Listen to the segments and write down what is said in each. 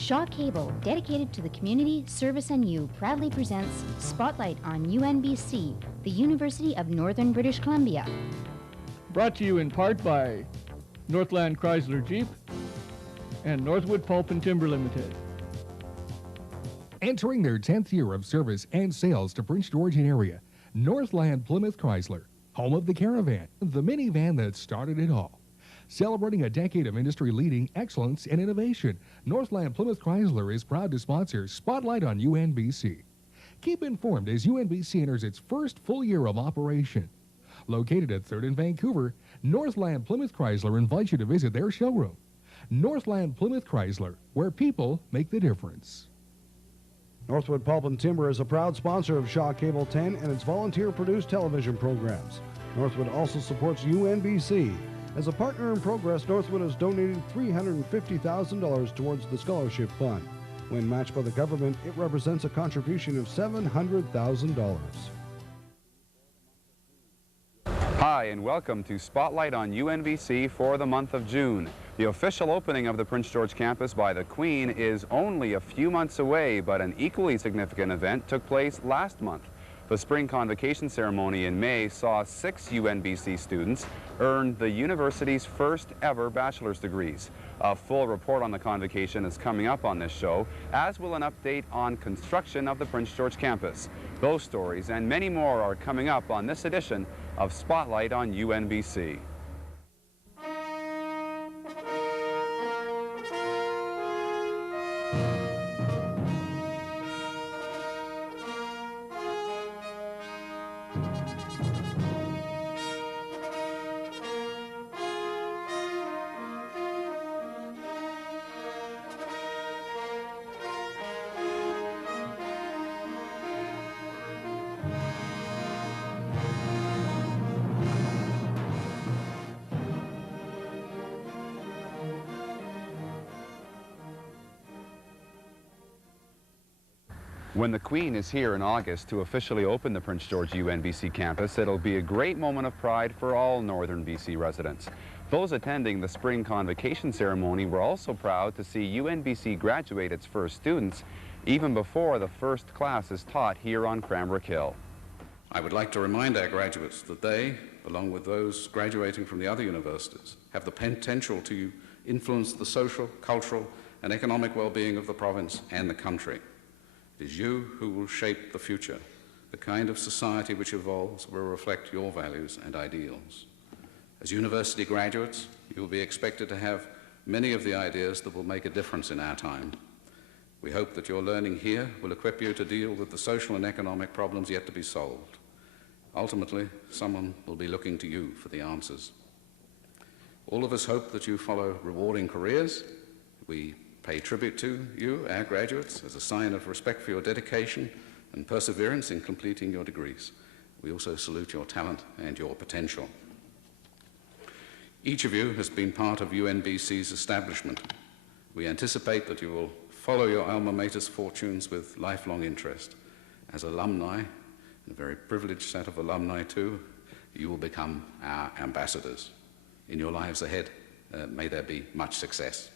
Shaw Cable, dedicated to the community, service, and you, proudly presents Spotlight on UNBC, the University of Northern British Columbia. Brought to you in part by Northland Chrysler Jeep and Northwood Pulp and Timber Limited. Entering their 10th year of service and sales to Prince George area, Northland Plymouth Chrysler, home of the Caravan, the minivan that started it all. Celebrating a decade of industry-leading excellence and innovation, Northland Plymouth Chrysler is proud to sponsor Spotlight on UNBC. Keep informed as UNBC enters its first full year of operation. Located at 3rd and Vancouver, Northland Plymouth Chrysler invites you to visit their showroom. Northland Plymouth Chrysler, where people make the difference. Northwood Pulp and Timber is a proud sponsor of Shaw Cable 10 and its volunteer-produced television programs. Northwood also supports UNBC. As a partner in progress, Northwood has donated $350,000 towards the scholarship fund. When matched by the government, it represents a contribution of $700,000. Hi, and welcome to Spotlight on UNBC for the month of June. The official opening of the Prince George campus by the Queen is only a few months away, but an equally significant event took place last month. The spring convocation ceremony in May saw 6 UNBC students earn the university's first ever bachelor's degrees. A full report on the convocation is coming up on this show, as will an update on construction of the Prince George campus. Those stories and many more are coming up on this edition of Spotlight on UNBC. When the Queen is here in August to officially open the Prince George UNBC campus, it'll be a great moment of pride for all Northern BC residents. Those attending the spring convocation ceremony were also proud to see UNBC graduate its first students even before the first class is taught here on Cranbrook Hill. I would like to remind our graduates that they, along with those graduating from the other universities, have the potential to influence the social, cultural, and economic well-being of the province and the country. It is you who will shape the future. The kind of society which evolves will reflect your values and ideals. As university graduates, you will be expected to have many of the ideas that will make a difference in our time. We hope that your learning here will equip you to deal with the social and economic problems yet to be solved. Ultimately, someone will be looking to you for the answers. All of us hope that you follow rewarding careers. We pay tribute to you, our graduates, as a sign of respect for your dedication and perseverance in completing your degrees. We also salute your talent and your potential. Each of you has been part of UNBC's establishment. We anticipate that you will follow your alma mater's fortunes with lifelong interest. As alumni, and a very privileged set of alumni too, you will become our ambassadors. In your lives ahead, may there be much success.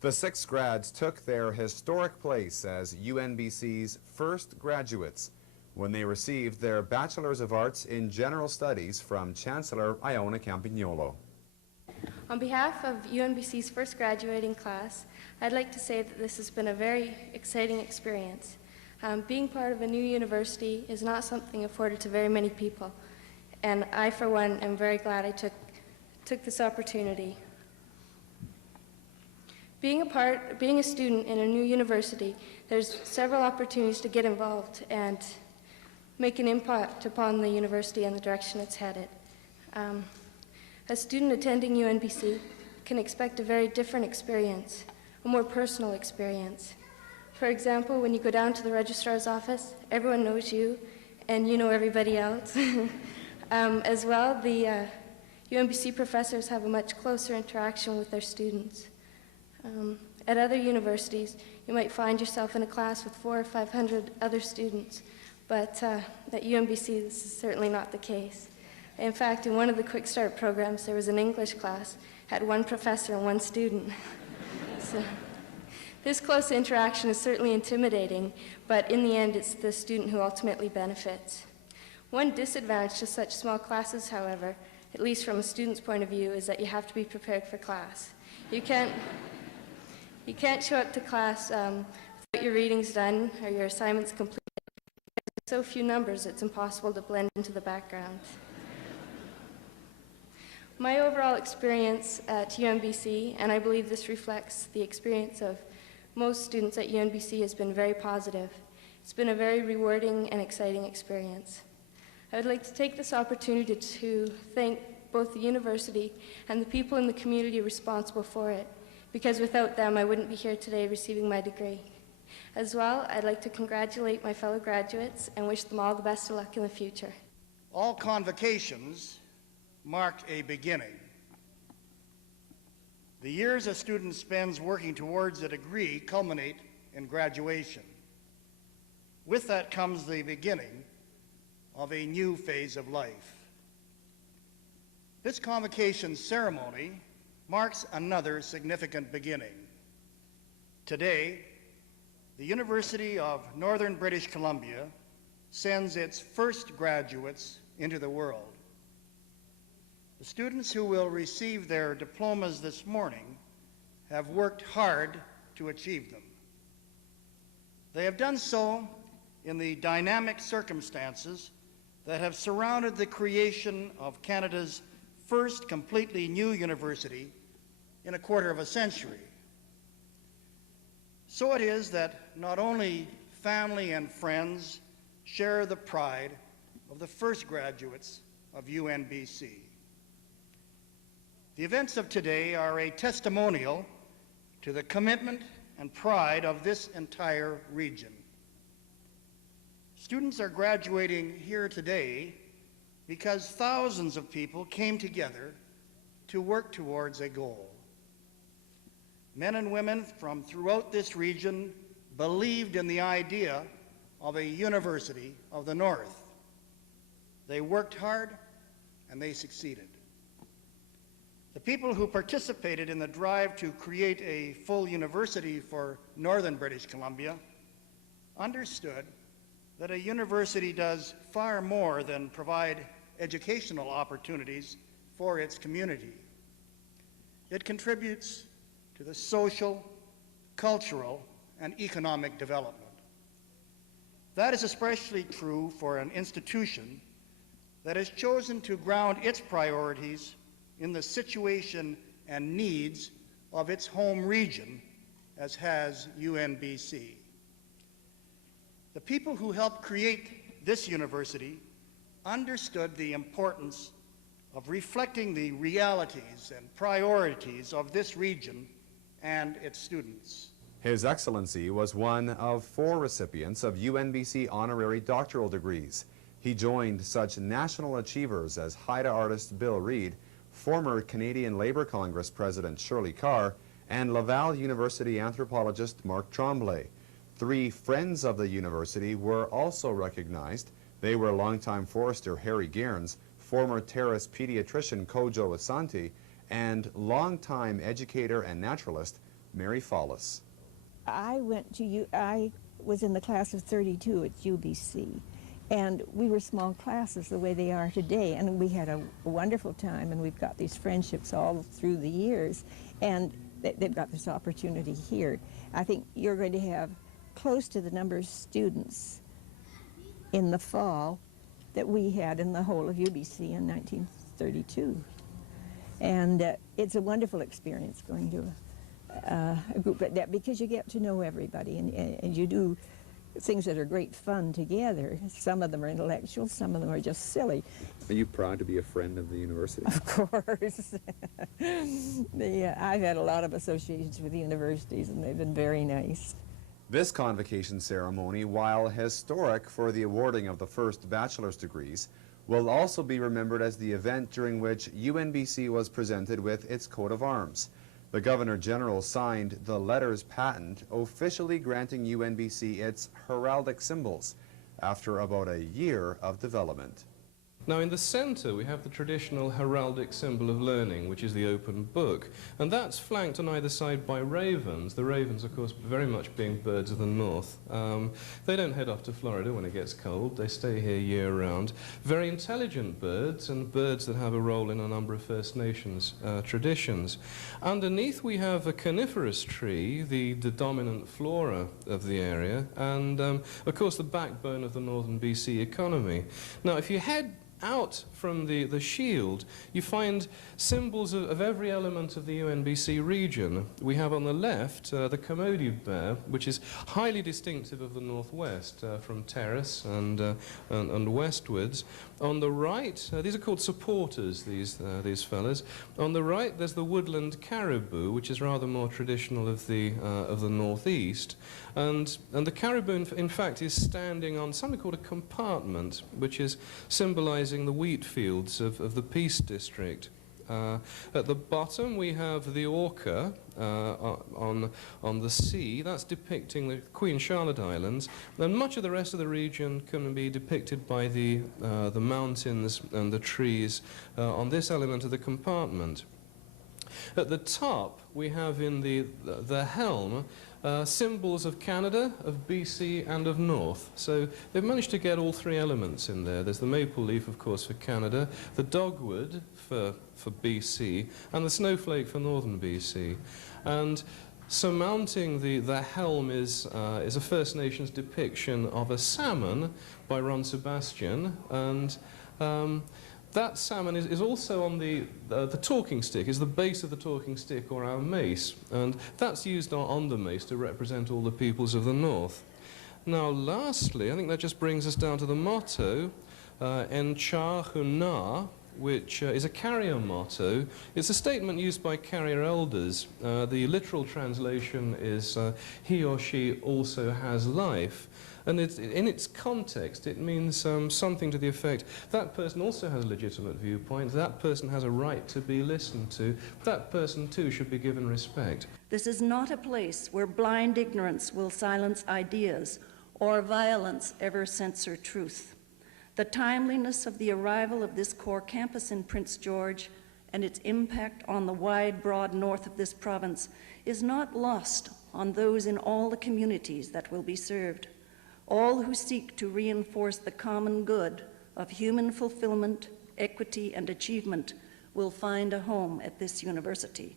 The 6 grads took their historic place as UNBC's first graduates when they received their Bachelor's of Arts in General Studies from Chancellor Iona Campagnolo. On behalf of UNBC's first graduating class, I'd like to say that this has been a very exciting experience. Being part of a new university is not something afforded to very many people, and I, for one, am very glad I took this opportunity. Being a student in a new university, there's several opportunities to get involved and make an impact upon the university and the direction it's headed. A student attending UNBC can expect a very different experience, a more personal experience. For example, when you go down to the registrar's office, everyone knows you and you know everybody else. As well, the UNBC professors have a much closer interaction with their students. At other universities, you might find yourself in a class with 400 or 500 other students, but at UNBC, this is certainly not the case. In fact, in one of the Quick Start programs, there was an English class, had 1 professor and 1 student. So This close interaction is certainly intimidating, but in the end, it's the student who ultimately benefits. One disadvantage to such small classes, however, at least from a student's point of view, is that you have to be prepared for class. You can't show up to class without your readings done or your assignments completed. There's so few numbers, it's impossible to blend into the background. My overall experience at UNBC, and I believe this reflects the experience of most students at UNBC, has been very positive. It's been a very rewarding and exciting experience. I would like to take this opportunity to thank both the university and the people in the community responsible for it, because without them I wouldn't be here today receiving my degree. As well, I'd like to congratulate my fellow graduates and wish them all the best of luck in the future. All convocations marked a beginning. The years a student spends working towards a degree culminate in graduation. With that comes the beginning of a new phase of life. This convocation ceremony marks another significant beginning. Today, the University of Northern British Columbia sends its first graduates into the world. The students who will receive their diplomas this morning have worked hard to achieve them. They have done so in the dynamic circumstances that have surrounded the creation of Canada's first completely new university in a quarter of a century. So it is that not only family and friends share the pride of the first graduates of UNBC. The events of today are a testimonial to the commitment and pride of this entire region. Students are graduating here today because thousands of people came together to work towards a goal. Men and women from throughout this region believed in the idea of a University of the North. They worked hard and they succeeded. The people who participated in the drive to create a full university for Northern British Columbia understood that a university does far more than provide educational opportunities for its community. It contributes to the social, cultural, and economic development. That is especially true for an institution that has chosen to ground its priorities in the situation and needs of its home region, as has UNBC. The people who helped create this university understood the importance of reflecting the realities and priorities of this region and its students. His Excellency was one of 4 recipients of UNBC honorary doctoral degrees. He joined such national achievers as Haida artist Bill Reid, former Canadian Labour Congress President Shirley Carr, and Laval University anthropologist Marc Tremblay. 3 friends of the university were also recognized. They were longtime forester Harry Gearns, former terrace pediatrician Kojo Asante, and longtime educator and naturalist Mary Follis. I was in the class of 32 at UBC, and we were small classes the way they are today, and we had a wonderful time, and we've got these friendships all through the years, and they've got this opportunity here. I think you're going to have close to the number of students in the fall that we had in the whole of UBC in 1932. And it's a wonderful experience going to a group like that, because you get to know everybody, and you do things that are great fun together. Some of them are intellectual, some of them are just silly. Are you proud to be a friend of the university? Of course. I've had a lot of associations with universities, and they've been very nice. This convocation ceremony, while historic for the awarding of the first bachelor's degrees, will also be remembered as the event during which UNBC was presented with its coat of arms. The Governor General signed the letters patent officially granting UNBC its heraldic symbols after about a year of development. Now in the center we have the traditional heraldic symbol of learning, which is the open book, and that's flanked on either side by ravens. The ravens, of course, very much being birds of the north. They don't head off to Florida when it gets cold, they stay here year-round. Very intelligent birds, and birds that have a role in a number of First Nations traditions. Underneath we have a coniferous tree, the dominant flora of the area, and of course the backbone of the northern BC economy. Now if you head out from the shield, you find symbols of every element of the UNBC region. We have on the left the Commodore bear, which is highly distinctive of the northwest from Terrace and westwards. On the right, these are called supporters, these fellas. On the right, there's the woodland caribou, which is rather more traditional of the northeast. And the caribou, in fact, is standing on something called a compartment, which is symbolizing the wheat fields of the Peace District. At the bottom, we have the orca on the sea. That's depicting the Queen Charlotte Islands. And much of the rest of the region can be depicted by the mountains and the trees on this element of the compartment. At the top, we have in the helm symbols of Canada, of BC, and of North. So they've managed to get all three elements in there. There's the maple leaf, of course, for Canada, the dogwood for BC, and the snowflake for northern BC. And surmounting the helm is a First Nations depiction of a salmon by Ron Sebastian, and that salmon is also on the talking stick, is the base of the talking stick, or our mace, and that's used on the mace to represent all the peoples of the north. Now lastly, I think that just brings us down to the motto, En Cha Huna, which is a carrier motto. It's a statement used by carrier elders. The literal translation is, he or she also has life. And in its context, it means something to the effect, that person also has a legitimate viewpoint, that person has a right to be listened to, that person too should be given respect. This is not a place where blind ignorance will silence ideas or violence ever censor truth. The timeliness of the arrival of this core campus in Prince George and its impact on the wide, broad north of this province is not lost on those in all the communities that will be served. All who seek to reinforce the common good of human fulfillment, equity, and achievement will find a home at this university.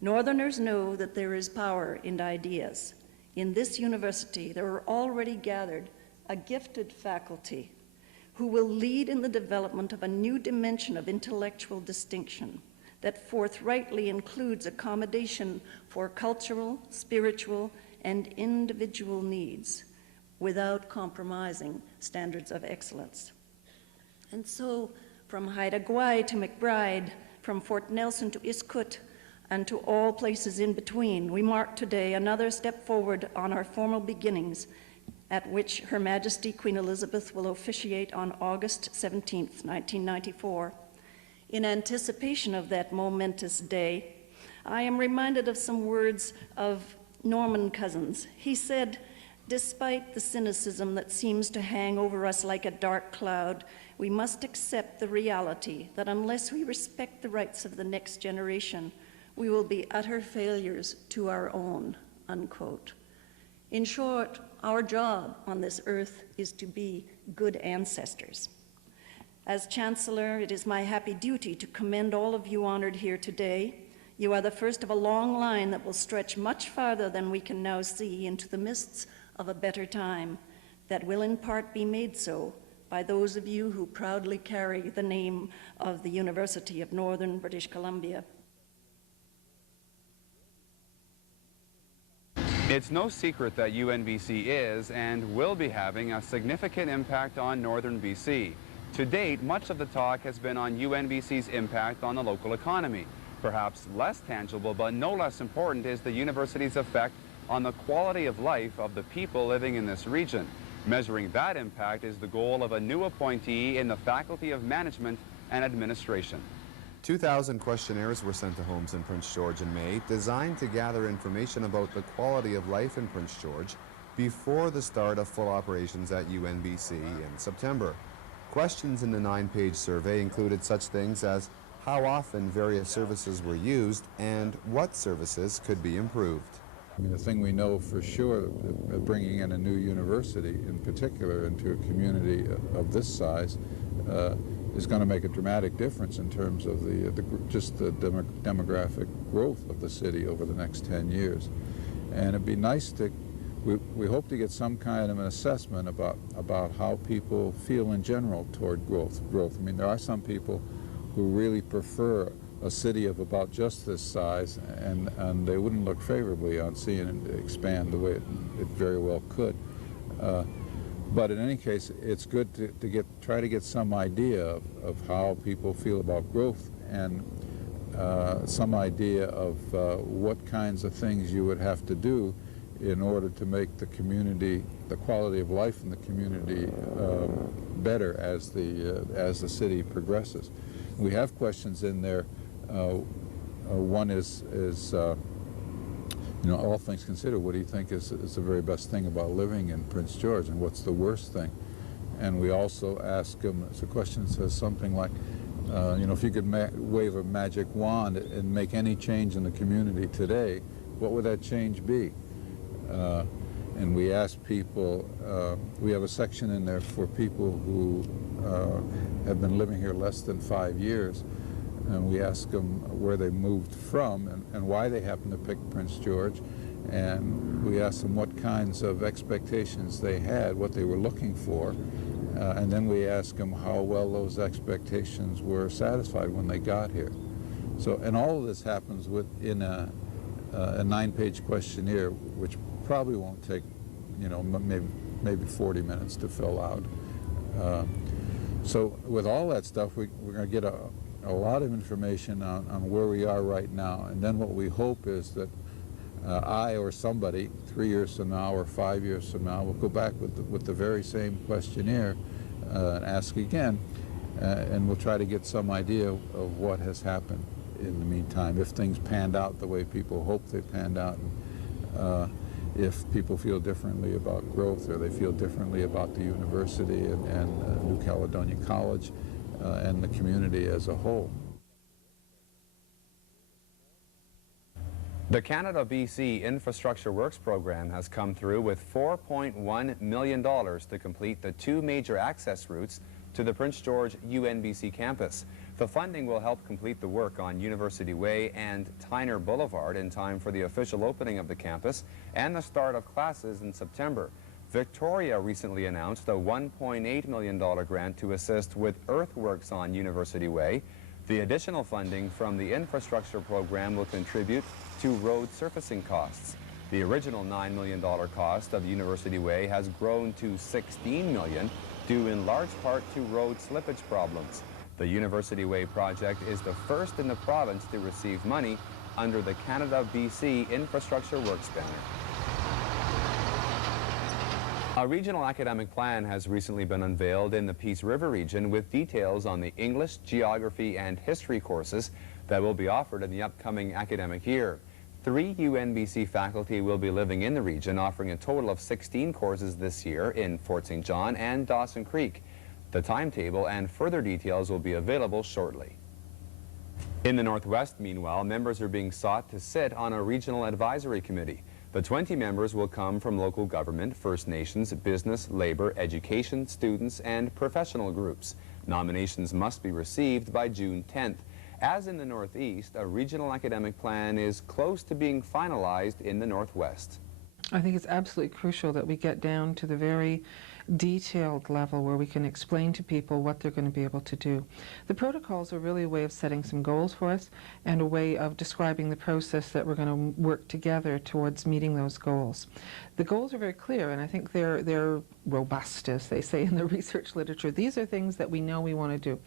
Northerners know that there is power in ideas. In this university, there are already gathered a gifted faculty who will lead in the development of a new dimension of intellectual distinction that forthrightly includes accommodation for cultural, spiritual, and individual needs, without compromising standards of excellence. And so, from Haida Gwaii to McBride, from Fort Nelson to Iskut, and to all places in between, we mark today another step forward on our formal beginnings, at which Her Majesty Queen Elizabeth will officiate on August 17th, 1994. In anticipation of that momentous day, I am reminded of some words of Norman Cousins. He said, "Despite the cynicism that seems to hang over us like a dark cloud, we must accept the reality that unless we respect the rights of the next generation, we will be utter failures to our own," unquote. In short, our job on this earth is to be good ancestors. As Chancellor, it is my happy duty to commend all of you honored here today. You are the first of a long line that will stretch much farther than we can now see into the mists of a better time, that will in part be made so by those of you who proudly carry the name of the University of Northern British Columbia. It's no secret that UNBC is and will be having a significant impact on northern BC. To date, much of the talk has been on UNBC's impact on the local economy. Perhaps less tangible, but no less important, is the university's effect on the quality of life of the people living in this region. Measuring that impact is the goal of a new appointee in the Faculty of Management and Administration. 2,000 questionnaires were sent to homes in Prince George in May, designed to gather information about the quality of life in Prince George before the start of full operations at UNBC in September. Questions in the 9-page survey included such things as how often various services were used and what services could be improved. I mean, the thing we know for sure, bringing in a new university in particular into a community of this size, is going to make a dramatic difference in terms of just the demographic growth of the city over the next 10 years. And it'd be nice to, we hope to get some kind of an assessment about how people feel in general toward growth. I mean, there are some people who really prefer a city of about just this size, and they wouldn't look favorably on seeing it expand the way it very well could. But in any case, it's good to try to get some idea of how people feel about growth and some idea of what kinds of things you would have to do in order to make the community, the quality of life in the community better as the city progresses. We have questions in there. One is you know, all things considered, what do you think is the very best thing about living in Prince George, and what's the worst thing? And we also ask them, the question says something like, you know, if you could wave a magic wand and make any change in the community today, what would that change be? And we ask people, we have a section in there for people who have been living here less than 5 years, and we ask them where they moved from and why they happened to pick Prince George, and we ask them what kinds of expectations they had, what they were looking for, and then we ask them how well those expectations were satisfied when they got here. So, and all of this happens within a 9-page questionnaire, which probably won't take, you know, maybe 40 minutes to fill out. So with all that stuff, we're going to get a lot of information on where we are right now, and then what we hope is that I or somebody 3 years from now or 5 years from now will go back with the very same questionnaire and ask again, and we'll try to get some idea of what has happened in the meantime, if things panned out the way people hope they panned out, if people feel differently about growth, or they feel differently about the university and New Caledonia College and the community as a whole. The Canada-BC Infrastructure Works program has come through with $4.1 million to complete the 2 major access routes to the Prince George UNBC campus. The funding will help complete the work on University Way and Tyner Boulevard in time for the official opening of the campus and the start of classes in September. Victoria recently announced a $1.8 million grant to assist with earthworks on University Way. The additional funding from the infrastructure program will contribute to road surfacing costs. The original $9 million cost of University Way has grown to $16 million, due in large part to road slippage problems. The University Way project is the first in the province to receive money under the Canada-BC Infrastructure Works banner. A regional academic plan has recently been unveiled in the Peace River region with details on the English, geography, and history courses that will be offered in the upcoming academic year. 3 UNBC faculty will be living in the region, offering a total of 16 courses this year in Fort St. John and Dawson Creek. The timetable and further details will be available shortly. In the Northwest, meanwhile, members are being sought to sit on a regional advisory committee. The 20 members will come from local government, First Nations, business, labor, education, students, and professional groups. Nominations must be received by June 10th. As in the Northeast, a regional academic plan is close to being finalized in the Northwest. I think it's absolutely crucial that we get down to the very detailed level where we can explain to people what they're going to be able to do. The protocols are really a way of setting some goals for us and a way of describing the process that we're going to work together towards meeting those goals. The goals are very clear, and I think they're robust, as they say in the research literature. These are things that we know we want to do.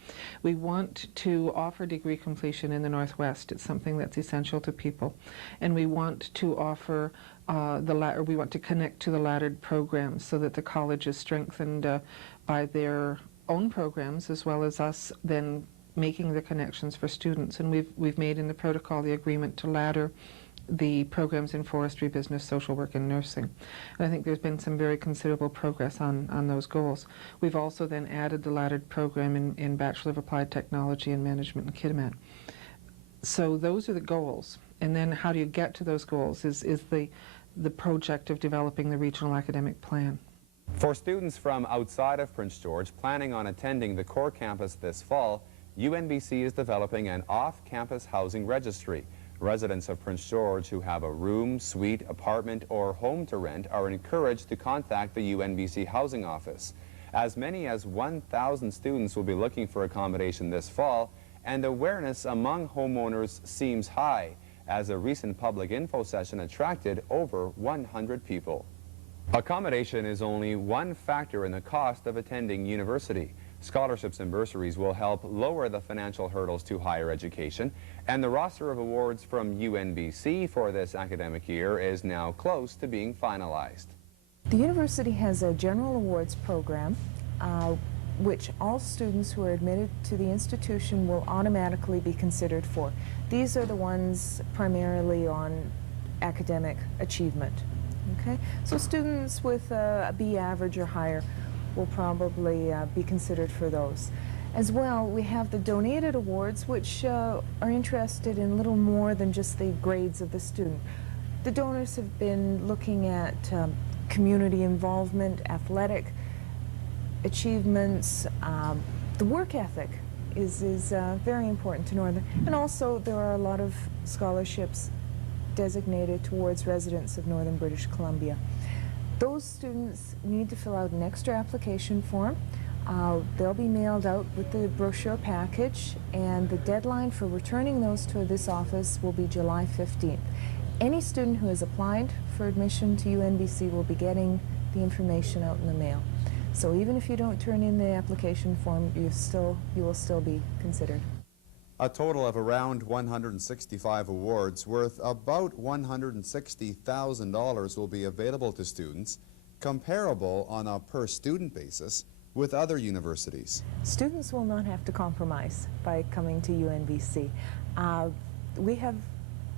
We want to offer degree completion in the Northwest. It's something that's essential to people. And we want to offer we want to connect to the laddered programs so that the college is strengthened by their own programs, as well as us then making the connections for students. And we've made in the protocol the agreement to ladder the programs in forestry, business, social work, and nursing. And I think there's been some very considerable progress on those goals. We've also then added the laddered program in Bachelor of Applied Technology and Management in Kitimat. So those are the goals. And then how do you get to those goals is the project of developing the regional academic plan. For students from outside of Prince George planning on attending the core campus this fall, UNBC is developing an off-campus housing registry. Residents of Prince George who have a room, suite, apartment, or home to rent are encouraged to contact the UNBC housing office. As many as 1,000 students will be looking for accommodation this fall, and awareness among homeowners seems high, as a recent public info session attracted over 100 people. Accommodation is only one factor in the cost of attending university. Scholarships and bursaries will help lower the financial hurdles to higher education, and the roster of awards from UNBC for this academic year is now close to being finalized. The university has a general awards program which all students who are admitted to the institution will automatically be considered for. These are the ones primarily on academic achievement. Okay? So students with a B average or higher will probably be considered for those. As well, we have the donated awards, which are interested in little more than just the grades of the student. The donors have been looking at community involvement, athletic achievements, the work ethic is very important to Northern. And also there are a lot of scholarships designated towards residents of Northern British Columbia. Those students need to fill out an extra application form. They'll be mailed out with the brochure package, and the deadline for returning those to this office will be July 15th. Any student who has applied for admission to UNBC will be getting the information out in the mail. So even if you don't turn in the application form, you will still be considered. A total of around 165 awards worth about $160,000 will be available to students, comparable on a per-student basis with other universities. Students will not have to compromise by coming to UNBC. We have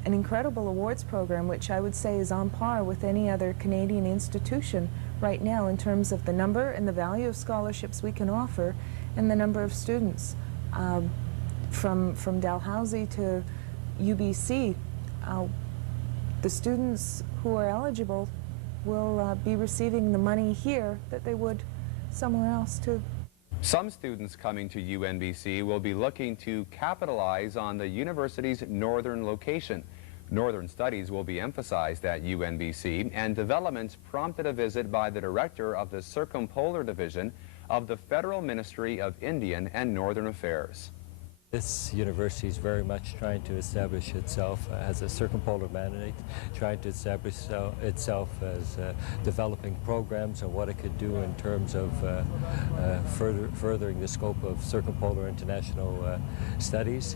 an incredible awards program, which I would say is on par with any other Canadian institution right now in terms of the number and the value of scholarships we can offer and the number of students. From Dalhousie to UBC, the students who are eligible will be receiving the money here that they would somewhere else too. Some students coming to UNBC will be looking to capitalize on the university's northern location. Northern studies will be emphasized at UNBC, and developments prompted a visit by the director of the Circumpolar Division of the Federal Ministry of Indian and Northern Affairs. This university is very much trying to establish itself as a circumpolar mandate, trying to establish itself as developing programs and what it could do in terms of furthering the scope of circumpolar international studies.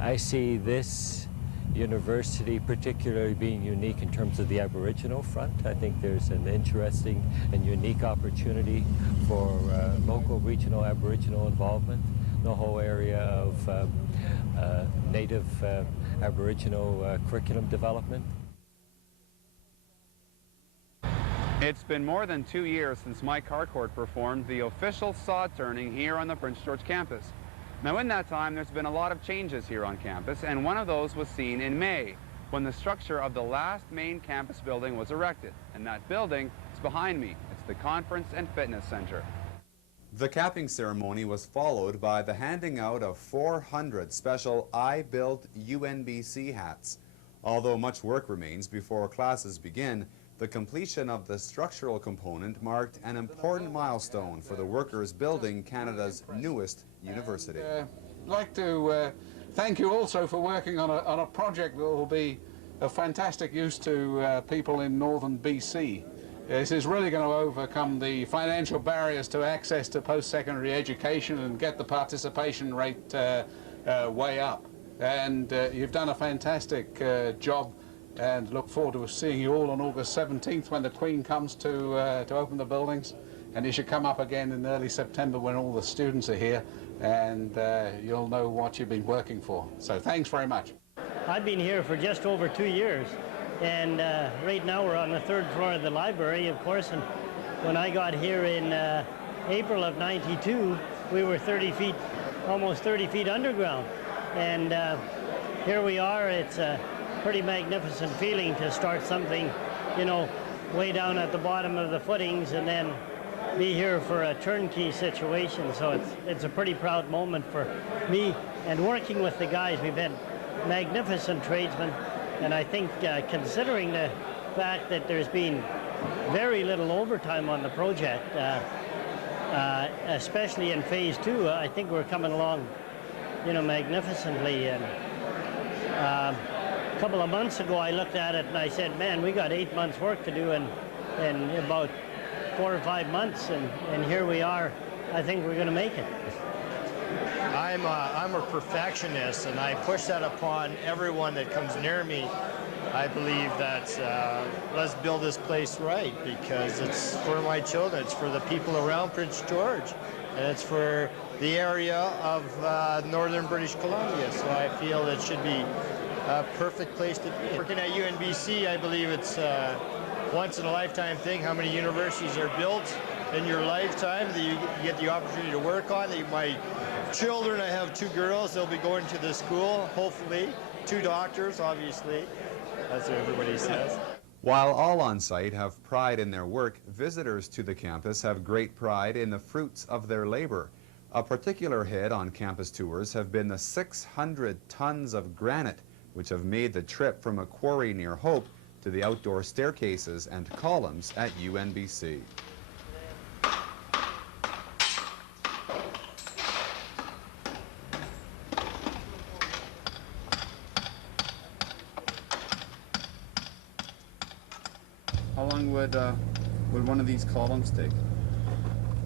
I see this university particularly being unique in terms of the Aboriginal front. I think there's an interesting and unique opportunity for local, regional Aboriginal involvement. The whole area of native Aboriginal curriculum development. It's been more than 2 years since Mike Harcourt performed the official sod turning here on the Prince George campus. Now in that time there's been a lot of changes here on campus, and one of those was seen in May when the structure of the last main campus building was erected. And that building is behind me. It's the Conference and Fitness Center. The capping ceremony was followed by the handing out of 400 special I Built UNBC hats. Although much work remains before classes begin, the completion of the structural component marked an important milestone for the workers building Canada's newest university. I'd like to thank you also for working on a project that will be of fantastic use to people in northern BC. This is really going to overcome the financial barriers to access to post-secondary education and get the participation rate way up. And you've done a fantastic job, and look forward to seeing you all on August 17th when the Queen comes to open the buildings. And you should come up again in early September when all the students are here, and you'll know what you've been working for. So thanks very much. I've been here for just over 2 years, and right now we're on the 3rd floor of the library, of course, and when I got here in April of '92, we were 30 feet, almost 30 feet underground, and here we are. It's a pretty magnificent feeling to start something, you know, way down at the bottom of the footings and then be here for a turnkey situation. So it's a pretty proud moment for me, and working with the guys. We've had magnificent tradesmen, and I think considering the fact that there's been very little overtime on the project, especially in phase 2, I think we're coming along, you know, magnificently. And a couple of months ago I looked at it and I said, man, we got 8 months work to do in about 4 or 5 months, and here we are. I think we're going to make it. I'm a perfectionist, and I push that upon everyone that comes near me. I believe that let's build this place right, because it's for my children, it's for the people around Prince George, and it's for the area of northern British Columbia. So I feel it should be a perfect place to be. Working at UNBC, I believe it's a once-in-a-lifetime thing. How many universities are built in your lifetime that you get the opportunity to work on? My children, I have 2 girls, they'll be going to the school, hopefully. 2 doctors, obviously, as everybody says. While all on site have pride in their work, visitors to the campus have great pride in the fruits of their labor. A particular hit on campus tours have been the 600 tons of granite, which have made the trip from a quarry near Hope to the outdoor staircases and columns at UNBC. How long would one of these columns take?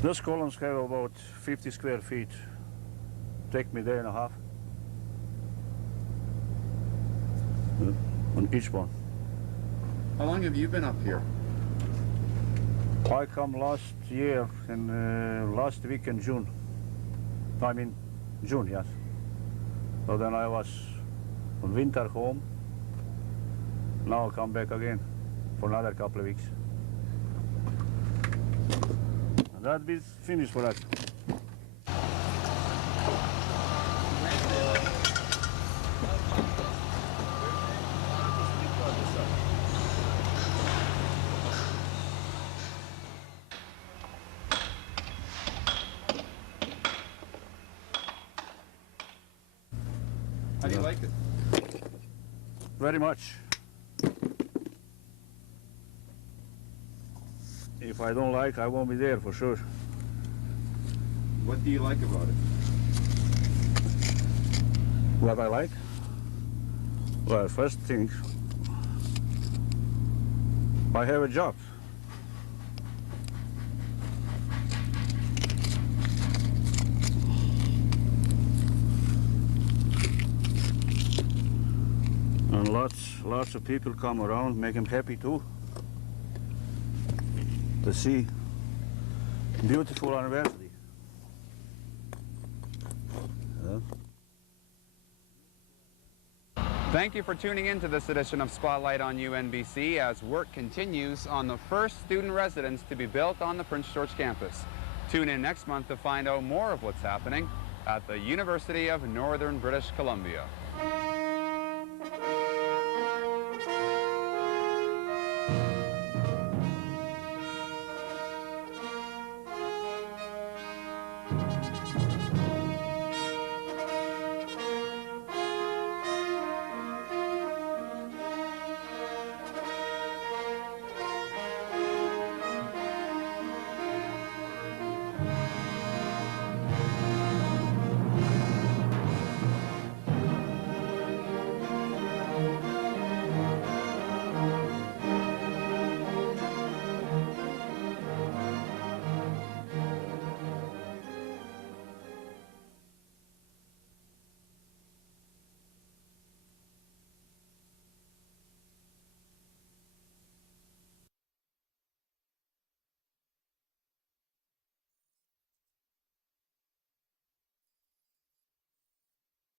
Those columns have about 50 square feet. Take me a day and a half on each one. How long have you been up here? I come last year, in last week in June. I mean, June, yes. So then I was on winter home. Now I'll come back again for another couple of weeks. And that is finished for us. How do you like it? Very much. If I don't like, I won't be there for sure. What do you like about it? What I like? Well, first thing, I have a job. And lots of people come around, make them happy too. To see beautiful university. Thank you for tuning in to this edition of Spotlight on UNBC as work continues on the first student residence to be built on the Prince George campus. Tune in next month to find out more of what's happening at the University of Northern British Columbia.